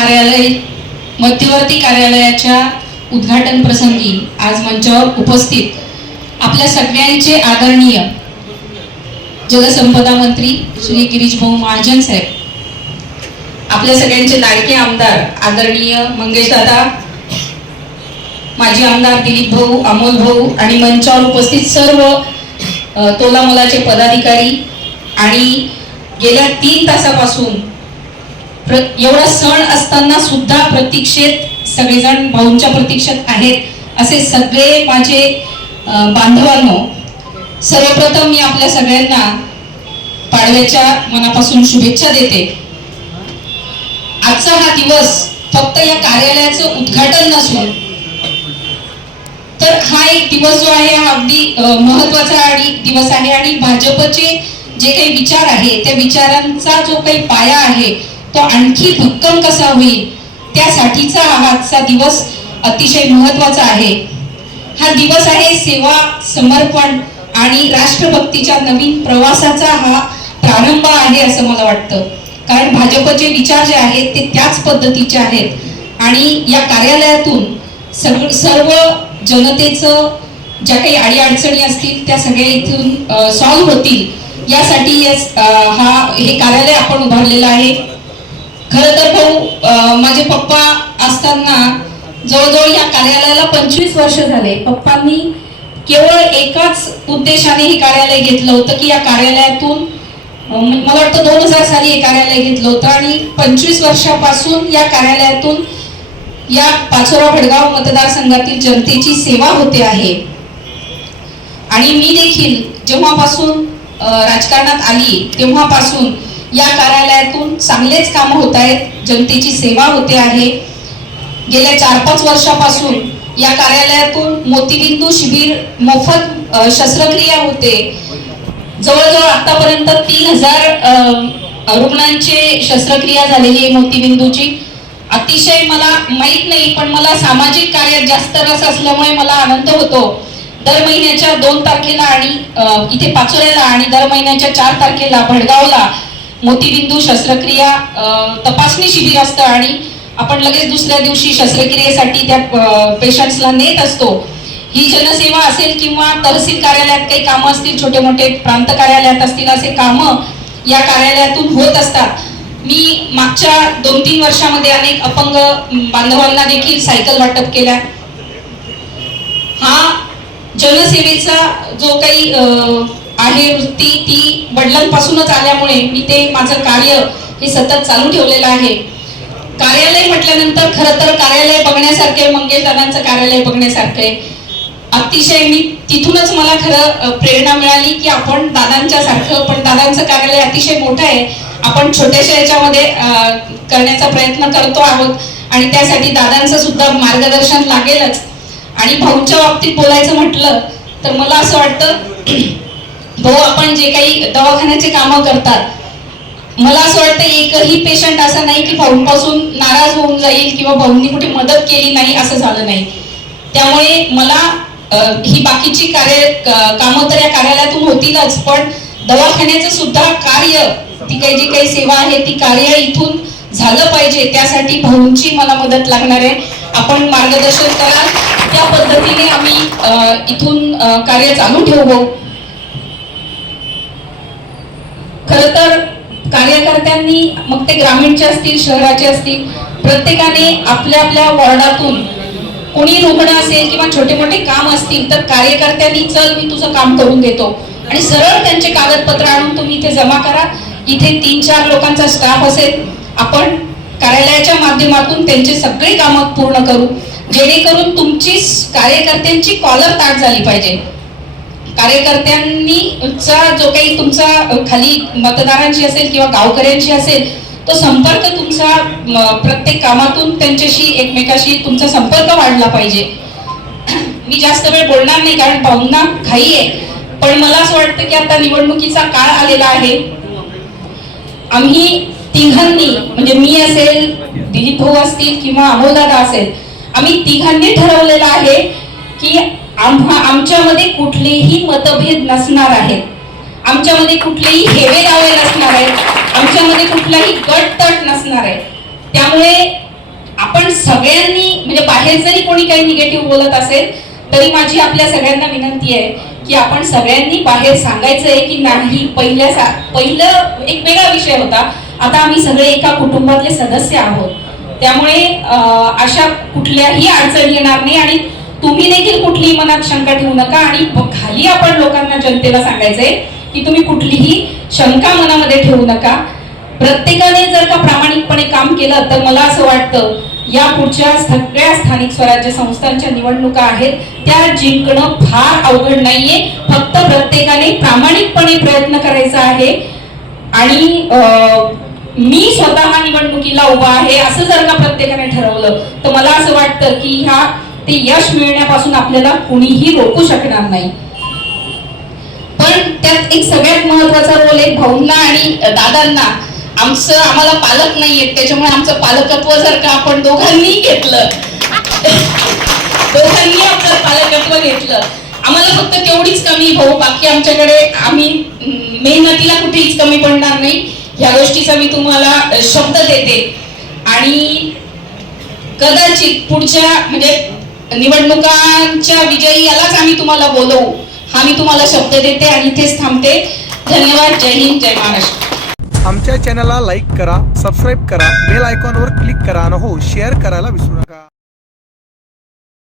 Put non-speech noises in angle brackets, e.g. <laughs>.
कार्यालय मध्यवर्ती कार्यालयाच्या उद्घाटन प्रसंगी आज मंचावर उपस्थित आपल्या सगळ्यांचे आदरणीय जलसंपदा मंत्री श्री गिरीश भाऊ महाजन साहेब आपल्या सगळ्यांचे लाडके आमदार आदरणीय मंगेशदादा माजी आमदार दिलीप भाऊ अमोल भाऊ आणि मंचावर उपस्थित सर्व तोलामोलाचे पदाधिकारी आणि गेल्या तीन तासापासून एवढा सण असताना सुद्धा प्रतीक्षेत सगळेजण भाऊंच्या प्रतीक्षेत आहेत. असे सगळे माझे बांधवांनो सर्वप्रथम मी आपल्या सगळ्यांना पाडव्याच्या मनापासून शुभेच्छा देते. आजचा हा दिवस फक्त या कार्यालयाचं उद्घाटन नसून तर हा एक दिवस जो आहे हा अगदी महत्त्वाचा आणि दिवस आहे. आणि भाजपचे जे काही विचार आहे त्या विचारांचा जो काही पाया आहे तो आणखी भक्कम कसा होईल? त्यासाठीचा आजचा दिवस अतिशय महत्त्वाचा आहे. हा दिवस आहे सेवा समर्पण आणि राष्ट्रभक्तीच्या नवीन प्रवासाचा हा प्रारंभ आहे असं मला वाटतं. कारण भाजपचे विचार जे आहेत ते त्याच पद्धतीचे आहेत. आणि या कार्यालयातून सर्व सर्व जनतेचं ज्या काही अडीअडचणी असतील त्या सगळ्या इथून सॉल्व्ह होतील. यासाठी या हा हे कार्यालय आपण उभारलेलं आहे. खर तर भाऊ माझे पप्पा असताना जवळजवळ या कार्यालयाला पंचवीस वर्ष झाले. पप्पांनी केवळ एकाच उद्देशाने हे कार्यालय घेतलं होतं की या कार्यालयातून मला वाटतं दोन हजार साली हे कार्यालय घेतलं होतं आणि पंचवीस वर्षापासून या कार्यालयातून या पाचोरा भडगाव मतदारसंघातील जनतेची सेवा होते आहे. आणि मी देखील जेव्हापासून राजकारणात आली तेव्हापासून या कार्यालयातून चांगलेच कामं होत आहेत. जनतेची सेवा होते आहे. गेल्या चार पाच वर्षापासून या कार्यालयातून मोतीबिंदू शिबिर मोफत शस्त्रक्रिया होते. जवळजवळ आतापर्यंत तीन हजार रुग्णांचे शस्त्रक्रिया झालेली आहे मोतीबिंदूची. अतिशय मला माहीत नाही पण मला सामाजिक कार्यात जास्त रस असल्यामुळे मला आनंद होतो. दर महिन्याच्या दोन तारखेला आणि इथे पाचोऱ्याला आणि दर महिन्याच्या चार तारखेला भडगावला मोतीबिंदू शस्त्रक्रिया तपासणी शिबिर असतं आणि आपण लगेच दुसऱ्या दिवशी शस्त्रक्रियेसाठी त्या पेशंट्सला नेत असतो. ही जनसेवा असेल किंवा तहसील कार्यालयात काही कामं असतील छोटे मोठे प्रांत कार्यालयात असतील असे कामं या कार्यालयातून होत असतात. मी मागच्या दोन तीन वर्षामध्ये अनेक अपंग बांधवांना देखील सायकल वाटप केल्या. हा जनसेवेचा जो काही आहे वृत्ती ती वडिलांपासूनच आल्यामुळे मी ते माझं कार्य हे सतत चालू ठेवलेलं आहे. कार्यालय म्हटल्यानंतर खरं तर कार्यालय बघण्यासारखे मंगेश दादांचं कार्यालय बघण्यासारखे अतिशय मी तिथूनच मला खरं प्रेरणा मिळाली की आपण दादांच्या सारखं पण दादांचं कार्यालय अतिशय मोठं आहे. आपण छोट्याशा याच्यामध्ये करण्याचा प्रयत्न करतो आहोत आणि त्यासाठी दादांचं सुद्धा मार्गदर्शन लागेलच. आणि भाऊच्या बाबतीत बोलायचं म्हटलं तर मला असं वाटतं भाऊ आपण जे काही दवाखान्याचे कामं करतात मला असं वाटतं एकही पेशंट असा नाही की भाऊंपासून नाराज होऊन जाईल किंवा भाऊंनी कुठे मदत केली नाही असं झालं नाही. त्यामुळे मला ही बाकीची कार्य कामं तर या कार्यालयातून होतीलच पण दवाखान्याचं सुद्धा कार्य ती काही जी काही सेवा आहे ती कार्य इथून झालं पाहिजे त्यासाठी भाऊंची मला मदत लागणार आहे. आपण मार्गदर्शन कराल. त्या पद्धतीने आम्ही इथून कार्य चालू ठेवू भाऊ खर तर कार्यकर्त्यांनी मग ते ग्रामीणचे असतील शहराचे असतील प्रत्येकाने आपल्या आपल्या वॉर्डातून कोणी रुग्ण असेल किंवा छोटे मोठे काम असतील तर कार्यकर्त्यांनी चल मी तुझं काम करून देतो. आणि सरळ त्यांचे कागदपत्र आणून तुम्ही इथे जमा करा. इथे तीन चार लोकांचा स्टाफ असेल आपण कार्यालयाच्या माध्यमातून त्यांचे सगळे कामं पूर्ण करू. जेणेकरून तुमची कार्यकर्त्यांची कॉलर ताट झाली पाहिजे. कार्यकर्त्यांनी चा जो काही तुमचा खाली मतदारांशी असेल किंवा गावकऱ्यांशी असेल तो संपर्क तुमचा प्रत्येक कामातून त्यांच्याशी एकमेकाशी तुमचा संपर्क वाढला पाहिजे. मी जास्त वेळ बोलणार नाही कारण भाऊंना घाई आहे. पण मला असं वाटतं की आता निवडणुकीचा काळ आलेला आहे. आम्ही तिघांनी म्हणजे मी असेल दिलीप भाऊ असतील किंवा अमोलदादा असेल आम्ही तिघांनी ठरवलेलं आहे की आम्हा आमच्यामध्ये कुठलेही मतभेद नसणार आहेत. आमच्यामध्ये कुठलेही हेवे दावे नसणार आहेत. आमच्यामध्ये कुठलाही गट तट नसणार आहे. त्यामुळे आपण सगळ्यांनी म्हणजे बाहेर जरी कोणी काही निगेटिव्ह बोलत असेल तरी माझी आपल्या सगळ्यांना विनंती आहे की आपण सगळ्यांनी बाहेर सांगायचं आहे की नाही पहिल्या सा- पहिलं एक वेगळा विषय होता. आता आम्ही सगळे एका कुटुंबातले सदस्य आहोत. त्यामुळे अशा कुठल्याही अडचणी येणार नाही आणि तुम्ही देखील कुठलीही मनात शंका ठेवू नका आणि खाली आपण लोकांना जनतेला सांगायचंय की तुम्ही कुठलीही शंका मनामध्ये ठेवू नका. प्रत्येकाने जर का प्रामाणिकपणे काम केलं तर मला असं वाटतं या पुढच्या सगळ्या स्थानिक स्वराज्य संस्थांच्या निवडणुका आहेत. त्या जिंकणं फार अवघड नाहीये. फक्त प्रत्येकाने प्रामाणिकपणे प्रयत्न करायचा आहे. आणि मी स्वतः निवडणुकीला उभा आहे असं जर का प्रत्येकाने ठरवलं तर मला असं वाटतं की ह्या ते यश मिळण्यापासून आपल्याला कुणीही रोखू शकणार नाही. पण त्यात एक सगळ्यात महत्त्वाचा रोल आहे भाऊंना आणि दादांना. आमचं आम्हाला पालक नाहीये त्याच्यामुळे आमचं पालकत्व जर का आपण दोघांनी घेतलं <laughs> दोघांनी आपलं पालकत्व घेतलं आम्हाला फक्त तेवढीच कमी भाऊ बाकी आमच्याकडे आम्ही मेहनतीला कुठेच कमी पडणार नाही. ह्या गोष्टीचा मी तुम्हाला शब्द देते. आणि कदाचित पुढच्या म्हणजे निवडणुकांच्या विजयी यालाच आम्ही तुम्हाला बोलवू. हा मी तुम्हाला शब्द देते आणि इथेच थांबते. धन्यवाद. जय हिंद जय महाराष्ट्र. आमच्या चॅनलला लाईक करा सबस्क्राईब करा बेल आयकॉनवर क्लिक करा आणि हो शेअर करायला विसरू नका.